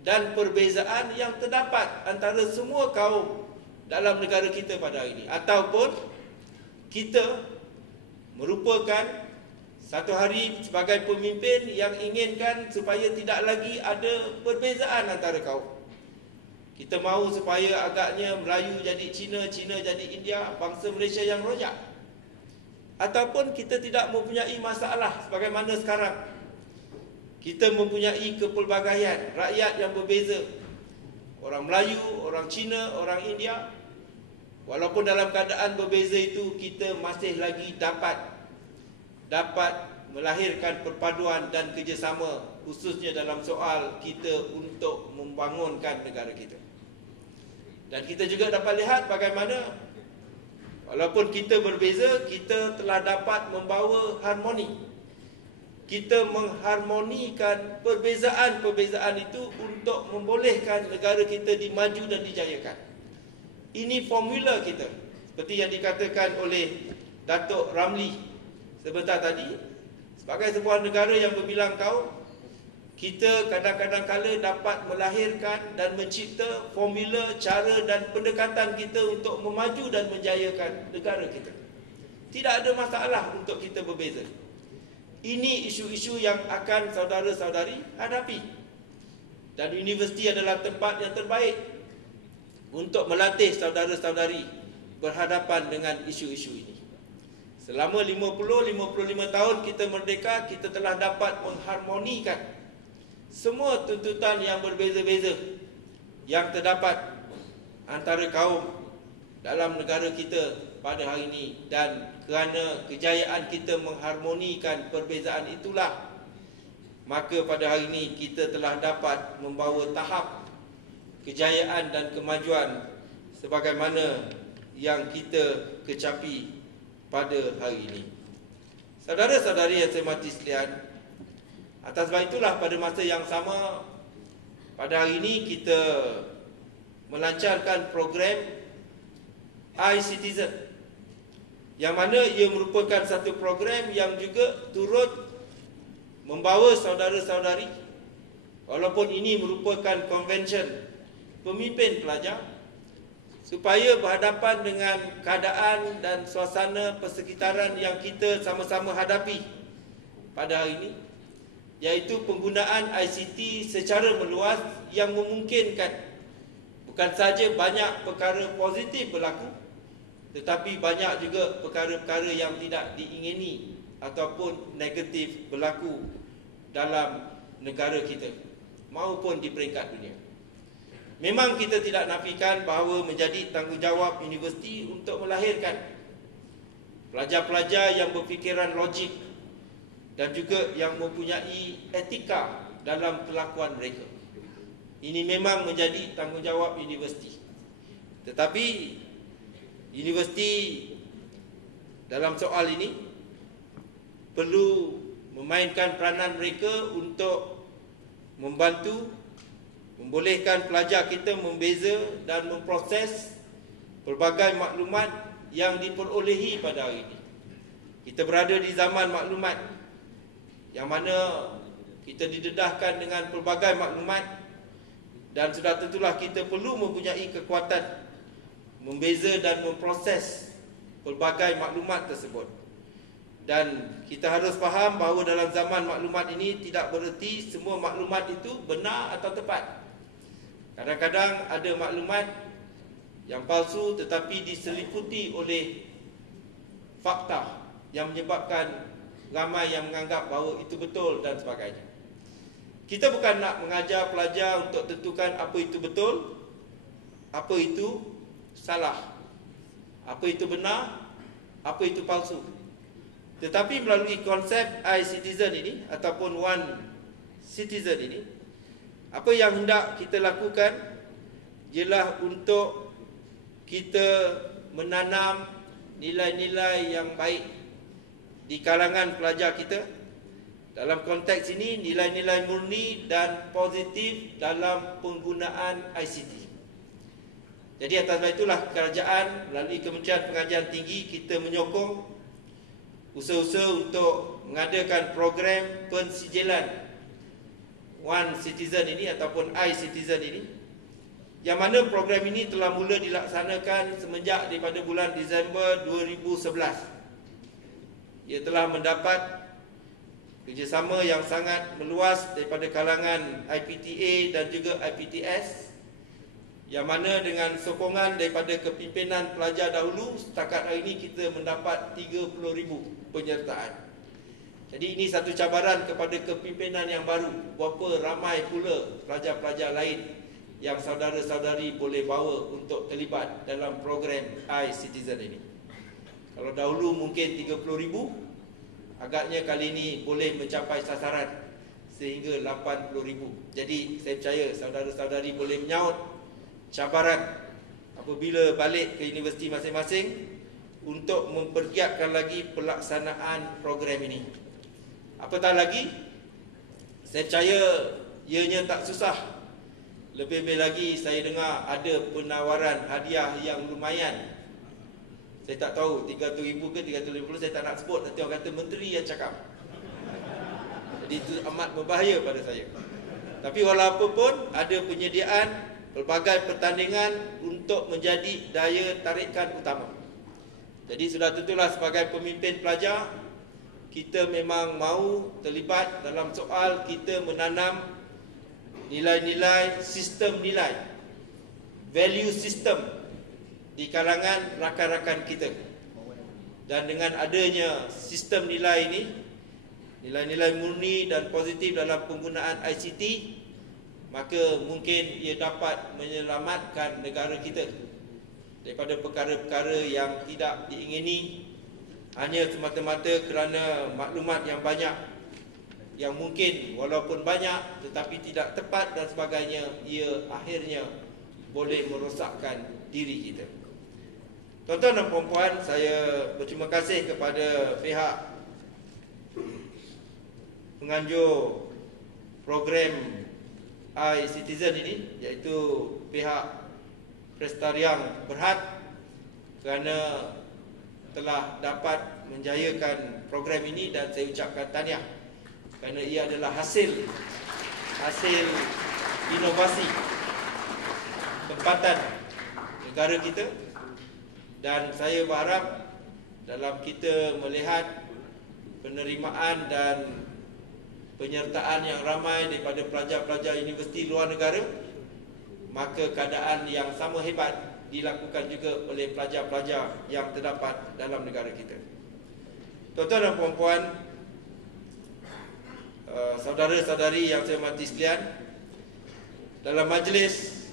dan perbezaan yang terdapat antara semua kaum dalam negara kita pada hari ini, ataupun kita merupakan satu hari sebagai pemimpin yang inginkan supaya tidak lagi ada perbezaan antara kaum. Kita mahu supaya agaknya Melayu jadi Cina, Cina jadi India, bangsa Malaysia yang rojak. Ataupun kita tidak mempunyai masalah sebagaimana sekarang. Kita mempunyai kepelbagaian rakyat yang berbeza. Orang Melayu, orang Cina, orang India. Walaupun dalam keadaan berbeza itu, kita masih lagi dapat melahirkan perpaduan dan kerjasama, khususnya dalam soal kita untuk membangunkan negara kita. Dan kita juga dapat lihat bagaimana walaupun kita berbeza, kita telah dapat membawa harmoni. Kita mengharmonikan perbezaan-perbezaan itu untuk membolehkan negara kita dimaju dan dijayakan. Ini formula kita, seperti yang dikatakan oleh Datuk Ramli sebentar tadi. Sebagai sebuah negara yang berbilang kaum, kita kadang-kadang kala dapat melahirkan dan mencipta formula, cara dan pendekatan kita untuk memaju dan menjayakan negara kita. Tidak ada masalah untuk kita berbeza. Ini isu-isu yang akan saudara-saudari hadapi. Dan universiti adalah tempat yang terbaik untuk melatih saudara-saudari berhadapan dengan isu-isu ini. Selama 50-55 tahun kita merdeka, kita telah dapat mengharmonikan semua tuntutan yang berbeza-beza yang terdapat antara kaum dalam negara kita pada hari ini. Dan kerana kejayaan kita mengharmonikan perbezaan itulah, maka pada hari ini kita telah dapat membawa tahap kejayaan dan kemajuan sebagaimana yang kita kecapi pada hari ini. Saudara-saudari yang saya hormati sekalian, atas sebab itulah pada masa yang sama, pada hari ini kita melancarkan program iCitizen, yang mana ia merupakan satu program yang juga turut membawa saudara-saudari, walaupun ini merupakan konvensyen pemimpin pelajar, supaya berhadapan dengan keadaan dan suasana persekitaran yang kita sama-sama hadapi pada hari ini, iaitu penggunaan ICT secara meluas yang memungkinkan bukan saja banyak perkara positif berlaku, tetapi banyak juga perkara-perkara yang tidak diingini ataupun negatif berlaku dalam negara kita maupun di peringkat dunia. Memang kita tidak nafikan bahawa menjadi tanggungjawab universiti untuk melahirkan pelajar-pelajar yang berfikiran logik dan juga yang mempunyai etika dalam kelakuan mereka. Ini memang menjadi tanggungjawab universiti. Tetapi universiti dalam soal ini perlu memainkan peranan mereka untuk membantu membolehkan pelajar kita membeza dan memproses pelbagai maklumat yang diperolehi pada hari ini. Kita berada di zaman maklumat yang mana kita didedahkan dengan pelbagai maklumat, dan sudah tentulah kita perlu mempunyai kekuatan membeza dan memproses pelbagai maklumat tersebut. Dan kita harus faham bahawa dalam zaman maklumat ini tidak bererti semua maklumat itu benar atau tepat. Kadang-kadang ada maklumat yang palsu tetapi diseliputi oleh fakta yang menyebabkan ramai yang menganggap bahawa itu betul dan sebagainya. Kita bukan nak mengajar pelajar untuk tentukan apa itu betul, apa itu salah, apa itu benar, apa itu palsu. Tetapi melalui konsep iCitizen ini ataupun One Citizen ini, apa yang hendak kita lakukan ialah untuk kita menanam nilai-nilai yang baik di kalangan pelajar kita. Dalam konteks ini, nilai-nilai murni dan positif dalam penggunaan ICT. Jadi atas sebab itulah kerajaan melalui Kementerian Pengajian Tinggi kita menyokong usaha-usaha untuk mengadakan program pensijilan One Citizen ini ataupun iCitizen ini, yang mana program ini telah mula dilaksanakan semenjak daripada bulan Disember 2011. Ia telah mendapat kerjasama yang sangat meluas daripada kalangan IPTA dan juga IPTS, yang mana dengan sokongan daripada kepimpinan pelajar dahulu, setakat hari ini kita mendapat 30,000 penyertaan. Jadi ini satu cabaran kepada kepimpinan yang baru, berapa ramai pula pelajar-pelajar lain yang saudara-saudari boleh bawa untuk terlibat dalam program iCitizen ini. Kalau dahulu mungkin 30,000, agaknya kali ini boleh mencapai sasaran sehingga 80,000. Jadi saya percaya saudara-saudari boleh menyaut cabaran apabila balik ke universiti masing-masing untuk mempergiatkan lagi pelaksanaan program ini. Apatah lagi, saya percaya ianya tak susah. Lebih-lebih lagi saya dengar ada penawaran hadiah yang lumayan. Saya tak tahu 300,000 ke 350, saya tak nak sebut, nanti orang kata menteri yang cakap. Jadi itu amat berbahaya pada saya. Tapi walaupun pun ada penyediaan pelbagai pertandingan untuk menjadi daya tarikan utama. Jadi sudah tentulah sebagai pemimpin pelajar, kita memang mahu terlibat dalam soal kita menanam nilai-nilai, sistem nilai, value system di kalangan rakan-rakan kita. Dan dengan adanya sistem nilai ini, nilai-nilai murni dan positif dalam penggunaan ICT, maka mungkin ia dapat menyelamatkan negara kita daripada perkara-perkara yang tidak diingini hanya semata-mata kerana maklumat yang banyak, yang mungkin walaupun banyak tetapi tidak tepat dan sebagainya, ia akhirnya boleh merosakkan diri kita. Tuan-tuan dan puan-puan, saya berterima kasih kepada pihak penganjur program iCitizen ini, iaitu pihak Prestarian Berhad, kerana telah dapat menjayakan program ini, dan saya ucapkan tahniah kerana ia adalah hasil inovasi tempatan negara kita. Dan saya berharap dalam kita melihat penerimaan dan penyertaan yang ramai daripada pelajar-pelajar universiti luar negara, maka keadaan yang sama hebat dilakukan juga oleh pelajar-pelajar yang terdapat dalam negara kita. Tuan-tuan dan puan-puan, saudara-saudari yang saya hormati sekalian, dalam majlis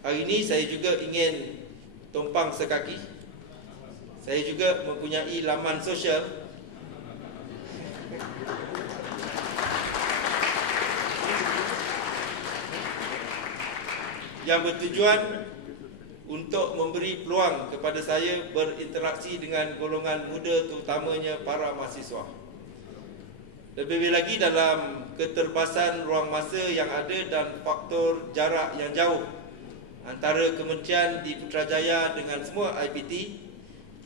hari ini saya juga ingin tumpang sekaki. Saya juga mempunyai laman sosial yang bertujuan untuk memberi peluang kepada saya berinteraksi dengan golongan muda, terutamanya para mahasiswa. Lebih lagi dalam keterbasan ruang masa yang ada dan faktor jarak yang jauh antara kementerian di Putrajaya dengan semua IPT,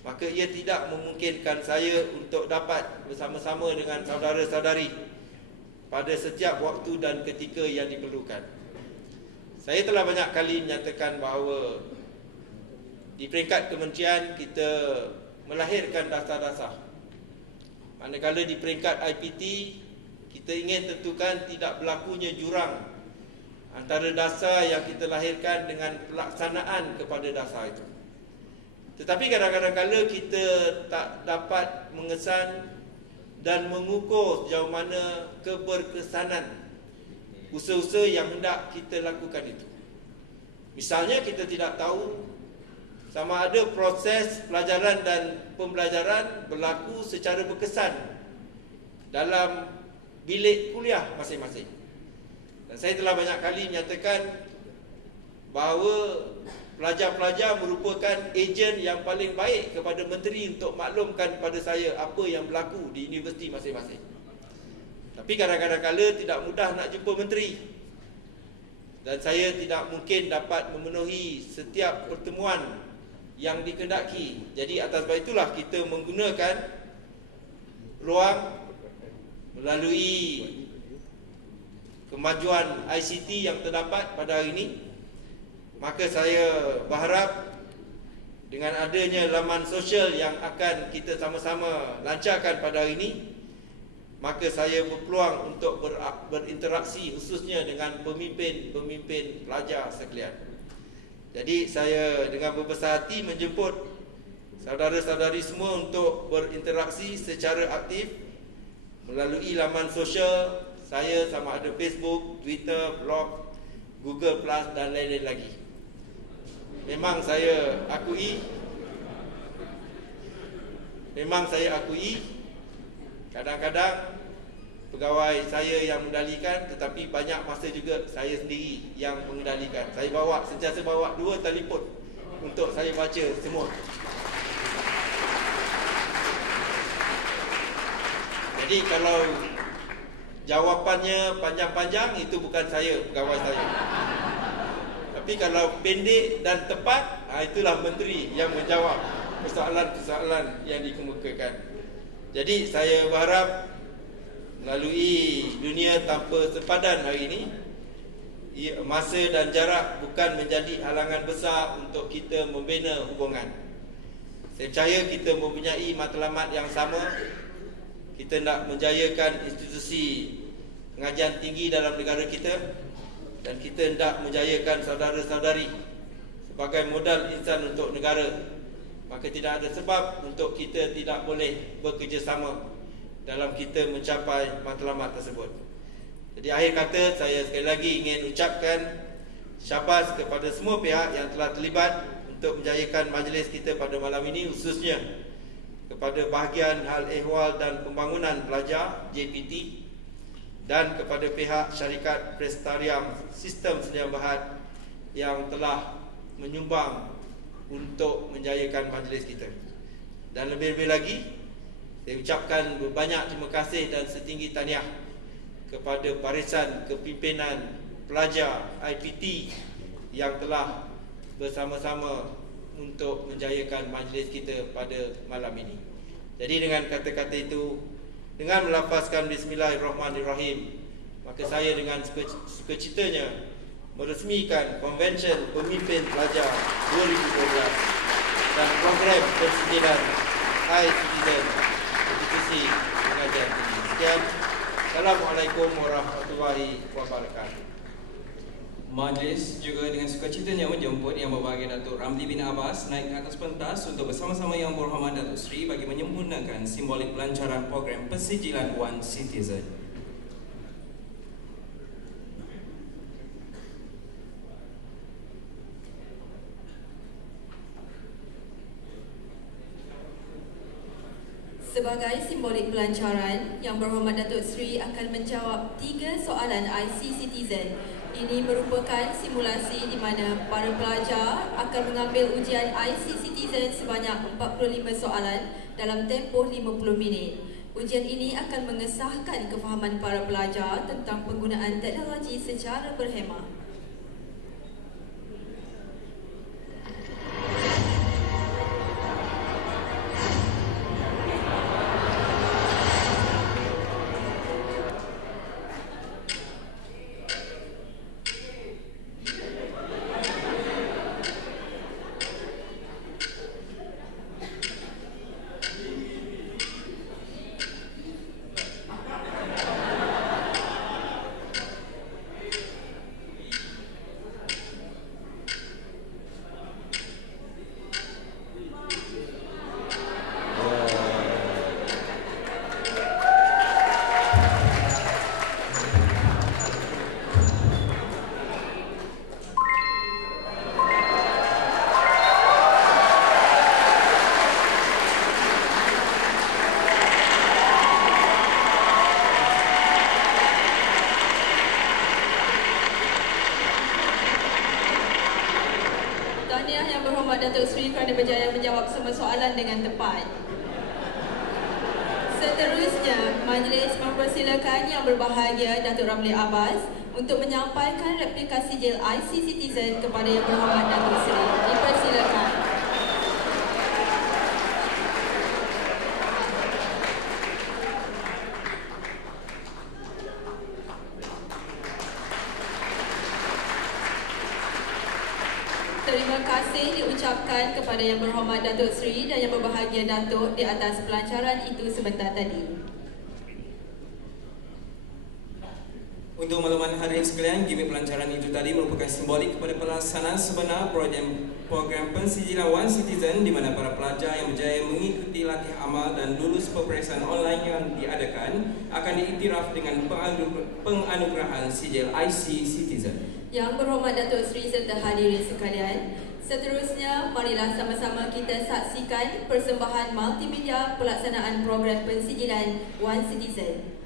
maka ia tidak memungkinkan saya untuk dapat bersama-sama dengan saudara-saudari pada setiap waktu dan ketika yang diperlukan. Saya telah banyak kali menyatakan bahawa di peringkat kementerian kita melahirkan dasar-dasar. Manakala di peringkat IPT kita ingin tentukan tidak berlakunya jurang antara dasar yang kita lahirkan dengan pelaksanaan kepada dasar itu. Tetapi kadang-kadang kala kita tak dapat mengesan dan mengukur sejauh mana keberkesanan usaha-usaha yang hendak kita lakukan itu. Misalnya kita tidak tahu sama ada proses pelajaran dan pembelajaran berlaku secara berkesan dalam bilik kuliah masing-masing. Dan saya telah banyak kali menyatakan bahawa pelajar-pelajar merupakan ejen yang paling baik kepada menteri untuk maklumkan kepada saya apa yang berlaku di universiti masing-masing. Tapi kadang-kadang kala tidak mudah nak jumpa menteri, dan saya tidak mungkin dapat memenuhi setiap pertemuan yang dikehendaki. Jadi atas sebab itulah kita menggunakan ruang melalui kemajuan ICT yang terdapat pada hari ini. Maka saya berharap dengan adanya laman sosial yang akan kita sama-sama lancarkan pada hari ini, maka saya berpeluang untuk berinteraksi khususnya dengan pemimpin-pemimpin pelajar sekalian. Jadi saya dengan berbesar hati menjemput saudara-saudari semua untuk berinteraksi secara aktif melalui laman sosial saya, sama ada Facebook, Twitter, blog, Google Plus dan lain-lain lagi. Memang saya akui kadang-kadang pegawai saya yang mengendalikan, tetapi banyak masa juga saya sendiri yang mengendalikan. Saya sentiasa bawa 2 telefon untuk saya baca semua. Jadi kalau jawapannya panjang-panjang, itu bukan saya, pegawai saya. Tapi kalau pendek dan tepat, itulah menteri yang menjawab persoalan-persoalan yang dikemukakan. Jadi saya berharap melalui dunia tanpa sepadan hari ini, masa dan jarak bukan menjadi halangan besar untuk kita membina hubungan. Saya percaya kita mempunyai matlamat yang sama. Kita nak menjayakan institusi pengajian tinggi dalam negara kita, dan kita hendak menjayakan saudara-saudari sebagai modal insan untuk negara. Maka tidak ada sebab untuk kita tidak boleh bekerjasama dalam kita mencapai matlamat tersebut. Jadi akhir kata, saya sekali lagi ingin ucapkan syabas kepada semua pihak yang telah terlibat untuk menjayakan majlis kita pada malam ini, khususnya kepada bahagian hal ehwal dan pembangunan pelajar JPT, dan kepada pihak syarikat Prestarium Sistem Sedia Berhad yang telah menyumbang untuk menjayakan majlis kita. Dan lebih-lebih lagi, saya ucapkan berbanyak terima kasih dan setinggi tahniah kepada barisan kepimpinan pelajar IPT yang telah bersama-sama untuk menjayakan majlis kita pada malam ini. Jadi dengan kata-kata itu, dengan melafazkan Bismillahirrahmanirrahim, maka saya dengan sukacitanya meresmikan Konvensyen Pemimpin Pelajar 2012 dan program persediaan iCitizen Institusi Pengajian Tinggi. Sekian. Assalamualaikum warahmatullahi wabarakatuh. Majlis juga dengan sukacitanya menjemput Yang Berbahagia Datuk Ramli bin Abbas naik ke atas pentas untuk bersama-sama Yang Berhormat Datuk Seri bagi menyempurnakan simbolik pelancaran program Persijilan One Citizen. Sebagai simbolik pelancaran, Yang Berhormat Datuk Seri akan menjawab 3 soalan IC Citizen. Ini merupakan simulasi di mana para pelajar akan mengambil ujian IC Citizen sebanyak 45 soalan dalam tempoh 50 minit. Ujian ini akan mengesahkan kefahaman para pelajar tentang penggunaan teknologi secara berhemah. Sri kerana berjaya menjawab semua soalan dengan tepat. Seterusnya, majlis mempersilakan Yang Berbahagia Datuk Ramli Abbas untuk menyampaikan replika sijil IC Citizen kepada Yang Berhormat Datuk Seri. Dipersilakan. Terima kasih diucapkan kepada Yang Berhormat Datuk Seri dan Yang Berbahagia Datuk di atas pelancaran itu sebentar tadi. Untuk makluman hadirin sekalian, gimmick pelancaran itu tadi merupakan simbolik kepada pelaksanaan sebenar program pensijilan One Citizen di mana para pelajar yang berjaya mengikuti latih amal dan lulus peperiksaan online yang diadakan akan diiktiraf dengan penganugerahan sijil IC Citizen. Yang Berhormat Datuk Seri serta hadirin sekalian, seterusnya marilah sama-sama kita saksikan persembahan multimedia pelaksanaan program pensijilan One Citizen.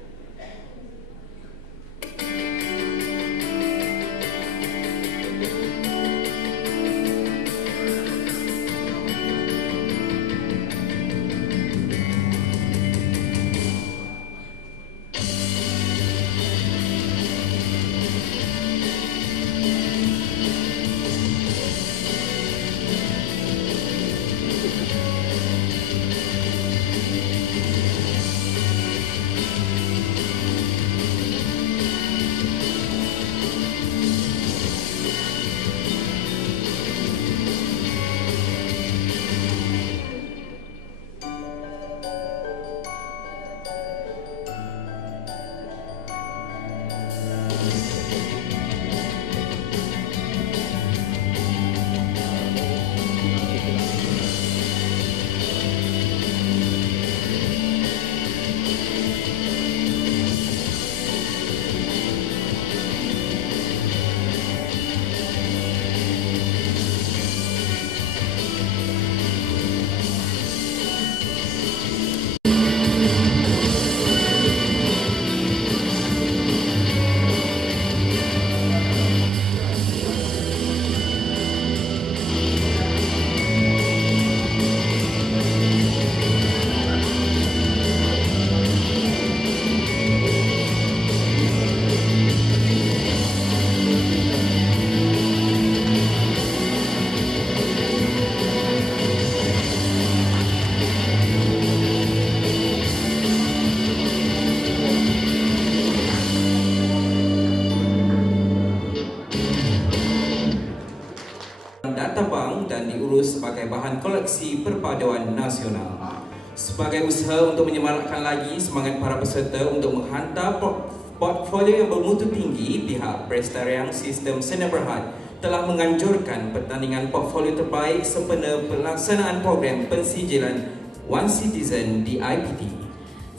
Dan diurus sebagai bahan koleksi perpaduan nasional. Sebagai usaha untuk menyemarakkan lagi semangat para peserta untuk menghantar portfolio yang bermutu tinggi, pihak Prestarian Sistem Sdn Bhd telah menganjurkan pertandingan portfolio terbaik sempena pelaksanaan program pensijilan One Citizen di IPT.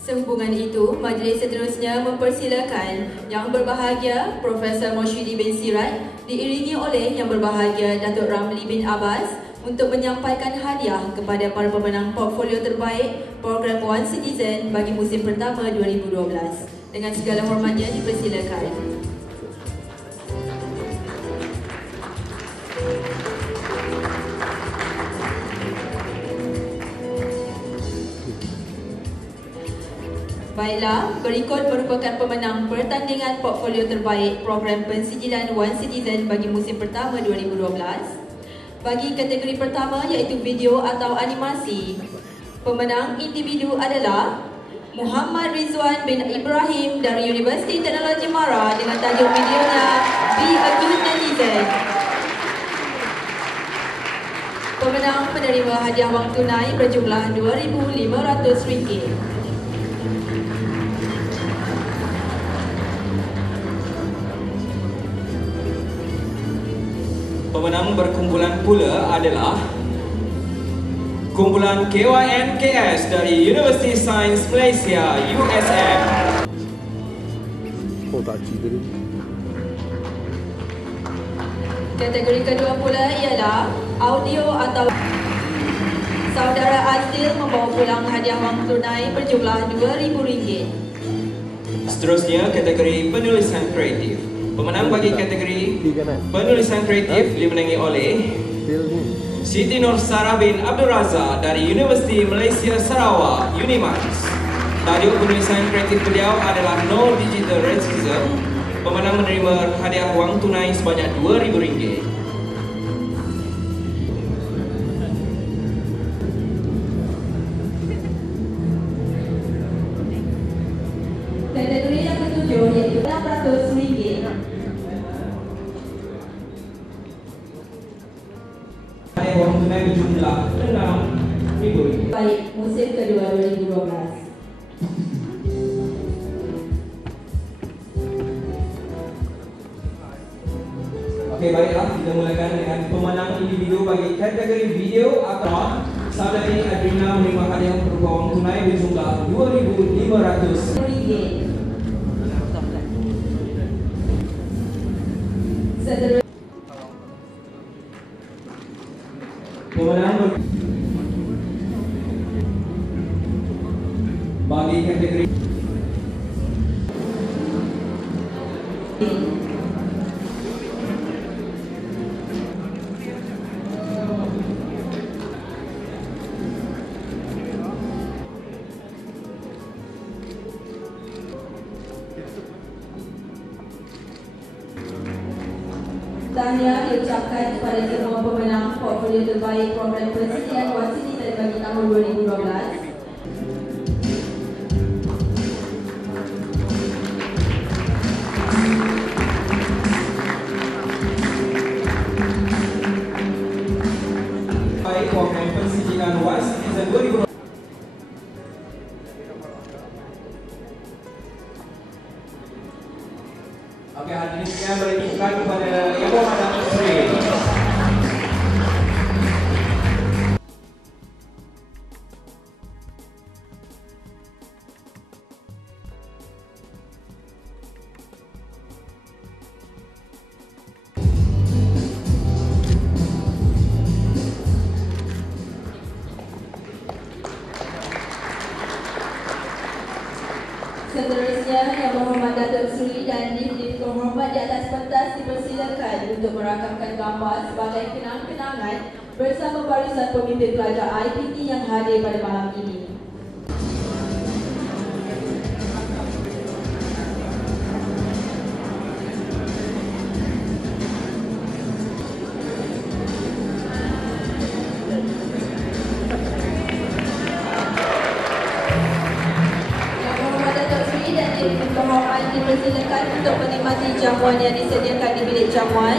Sehubungan itu, majlis seterusnya mempersilakan Yang Berbahagia Profesor Moshidi bin Sirat diiringi oleh Yang Berbahagia Datuk Ramli bin Abbas untuk menyampaikan hadiah kepada para pemenang portfolio terbaik program One Citizen bagi musim pertama 2012. Dengan segala hormatnya dipersilakan. Baiklah, berikut merupakan pemenang pertandingan portfolio terbaik program pensijilan One Citizen bagi musim pertama 2012. Bagi kategori pertama iaitu video atau animasi, pemenang individu adalah Muhammad Rizwan bin Ibrahim dari Universiti Teknologi Mara dengan tajuk videonya Be a Good Netizen. Pemenang menerima hadiah wang tunai berjumlah RM2,500. Pemenang berkumpulan pula adalah kumpulan KYNKS dari University Sains Malaysia, USM. Kategori kedua pula ialah audio atau saudara Azil membawa pulang hadiah wang tunai berjumlah RM2,000. Seterusnya kategori penulisan kreatif. Pemenang bagi kategori penulisan kreatif dimenangi oleh Siti Nur Sarah bin Abdul Razak dari Universiti Malaysia Sarawak, UNIMAS. Tajuk penulisan kreatif beliau adalah No Digital Racism. Pemenang menerima hadiah wang tunai sebanyak RM2,000. Kategori yang ketujuh iaitu RM600. Hadiah wang tunai berjumlah RM6,000. Baik, musim kedua 2012. Okey, baiklah, kita mulakan dengan pemenang individu bagi kategori video akron. Saudara ini Adrina menerima hadiah berupa wang tunai berjumlah RM2,500. Seterusnya Pemenang bagi kategori tahniah diucapkan kepada semua pemenang portfolio terbaik program persediaan Wasini bagi tahun 2012. baik program persediaan Wasini 2012. Okey, hadirin sekalian boleh dibuka kepada Yang Berhormat Datuk Seri. Seterusnya, Yang Berhormat Datuk Seri dan Div Terhormat di atas pentas dipersilakan untuk merakamkan gambar sebagai kenang-kenangan bersama barisan pemimpin pelajar IPT yang hadir pada malam ini. Dipersilakan untuk menikmati jamuan yang disediakan di bilik jamuan.